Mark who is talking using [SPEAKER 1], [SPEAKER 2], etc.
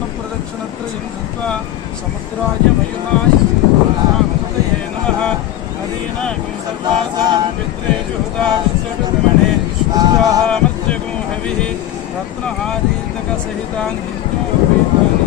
[SPEAKER 1] ఆత్మప్రదక్షిణత్రయం కృత్వా సముద్రాయ మయుమాయ శ్రీరామహృదయే నమః నదీనాగం సర్వాసాం పిత్రేషు హుతాశ్చమణే మత్స్యగం హవిః రత్నహారీతక సహితాని హిందూపేతాని